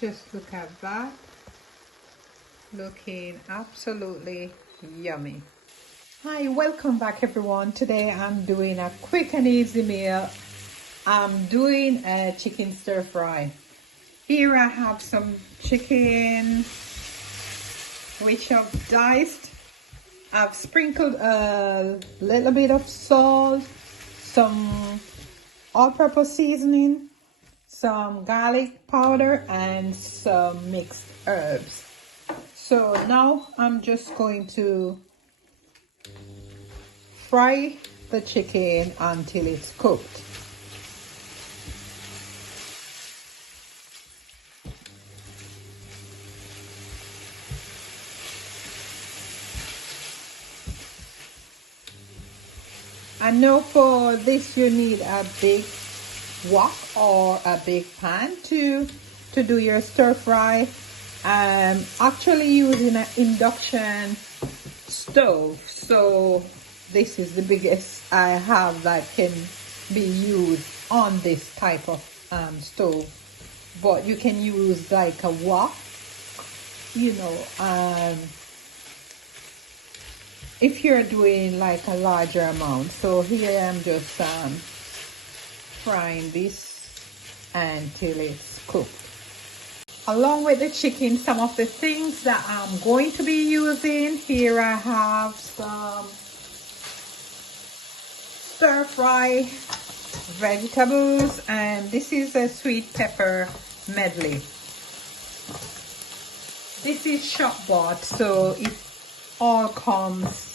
Just look at that, looking absolutely yummy. Hi, welcome back everyone. Today I'm doing a quick and easy meal. I'm doing a chicken stir fry. Here I have some chicken which I've diced. I've sprinkled a little bit of salt, some all-purpose seasoning, some garlic powder, and some mixed herbs. So now I'm just going to fry the chicken until it's cooked. I know for this you need a big wok or a big pan to do your stir fry. Actually using an induction stove, so this is the biggest I have that can be used on this type of stove, but you can use like a wok, if you're doing like a larger amount. So here I'm just frying this until it's cooked. Along with the chicken, some of the things that I'm going to be using, here I have some stir fry vegetables, and this is a sweet pepper medley. This is shop bought, so it all comes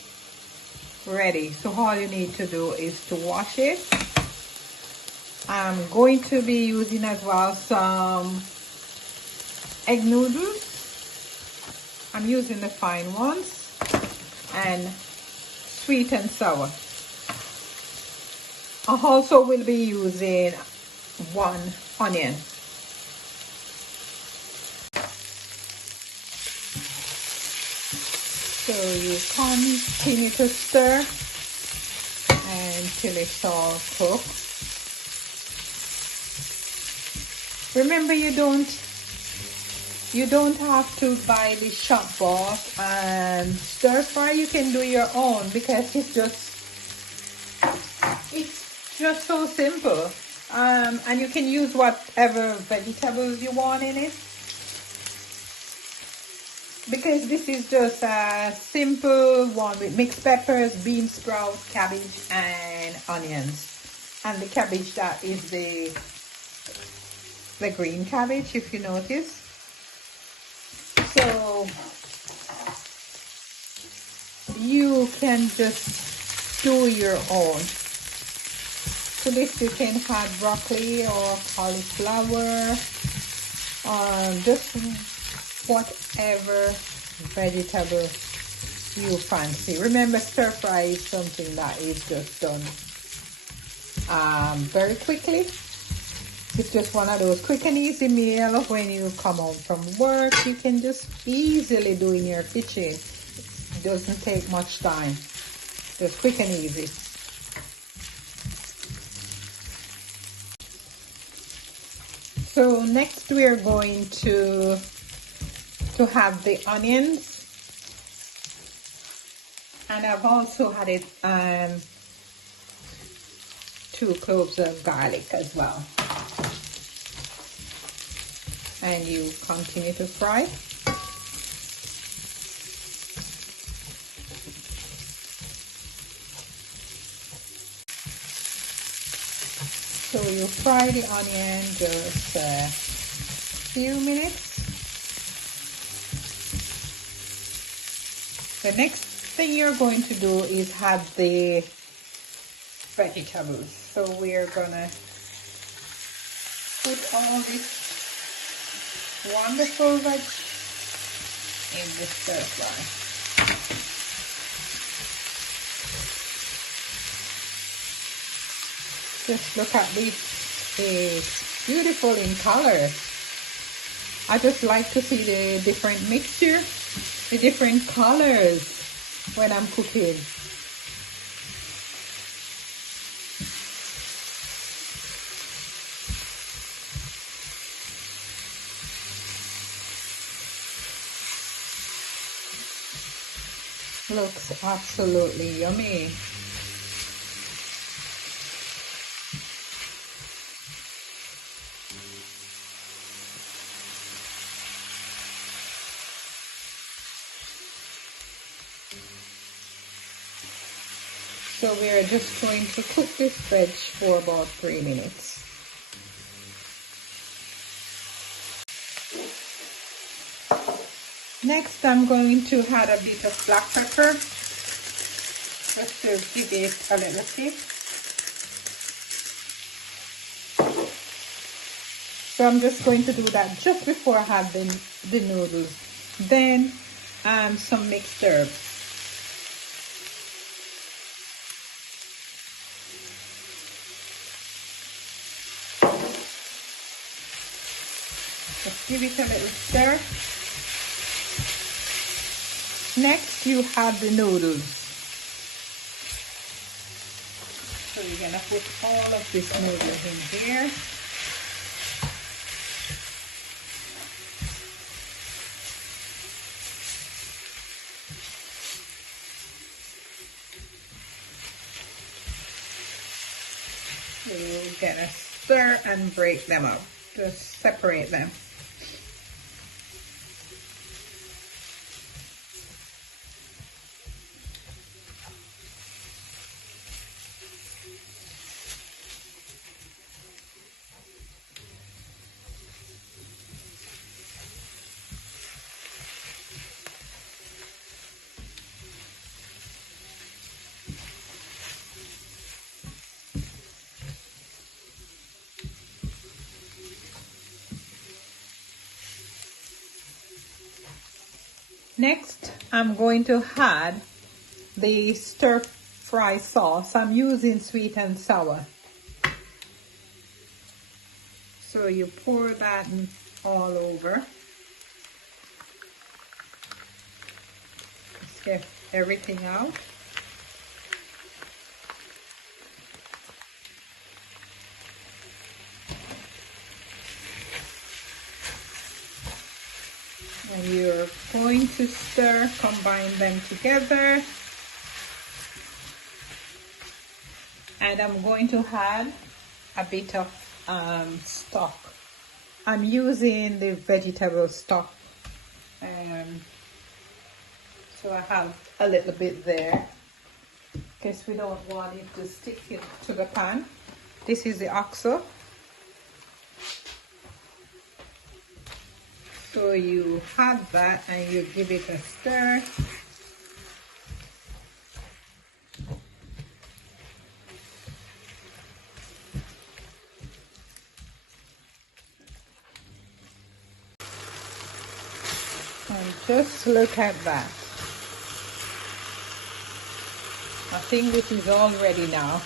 ready. So all you need to do is to wash it. I'm going to be using as well some egg noodles. I'm using the fine ones, and sweet and sour. I also will be using 1 onion. So you continue to stir until it's all cooked. Remember, you don't have to buy the shop bought stir fry. You can do your own because it's just so simple. And you can use whatever vegetables you want in it, because this is just a simple one with mixed peppers, bean sprout, cabbage, and onions. And the cabbage, that is the green cabbage, if you notice. So you can just do your own. So this you can add broccoli or cauliflower, just whatever vegetable you fancy. Remember, stir fry is something that is just done very quickly. It's just one of those quick and easy meal when you come home from work. You can just easily do in your kitchen. It doesn't take much time. Just quick and easy. So next we are going to have the onions, and I've also added 2 cloves of garlic as well. And you continue to fry. So you fry the onion just a few minutes. The next thing you're going to do is add the vegetables. So we're gonna put all this wonderful veg in the stir fry. Just look at this. It's beautiful in color. I just like to see the different mixture, the different colors when I'm cooking. Looks absolutely yummy. So we are just going to cook this veg for about 3 minutes. Next, I'm going to add a bit of black pepper just to give it a little kick. So I'm just going to do that just before I add the noodles. Then some mixed herbs. Just give it a little stir. Next, you add the noodles. So you're gonna put all of this noodles in here. So you're gonna stir and break them up. Just separate them. Next, I'm going to add the stir fry sauce. I'm using sweet and sour. So you pour that all over. Just get everything out. And you're going to stir, combine them together. And I'm going to add a bit of stock. I'm using the vegetable stock. So I have a little bit there, in case we don't want it to stick it to the pan. This is the oxo. So you add that and you give it a stir. And just look at that. I think this is all ready now.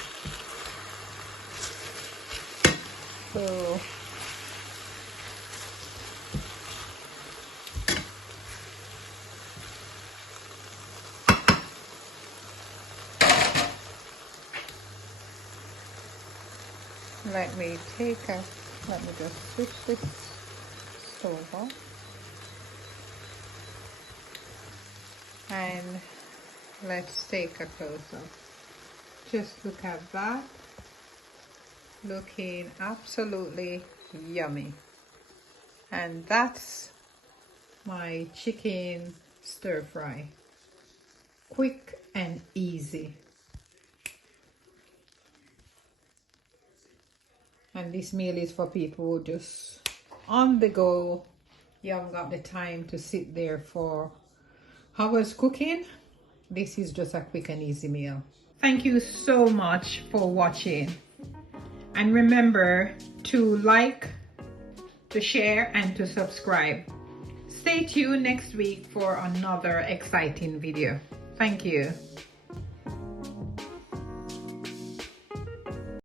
So let me just switch this stove off. And let's take a close-up. Just look at that. Looking absolutely yummy. And that's my chicken stir fry. Quick and easy. And this meal is for people who just on the go. You haven't got the time to sit there for hours cooking. This is just a quick and easy meal. Thank you so much for watching. And remember to like, to share, and to subscribe. Stay tuned next week for another exciting video. Thank you.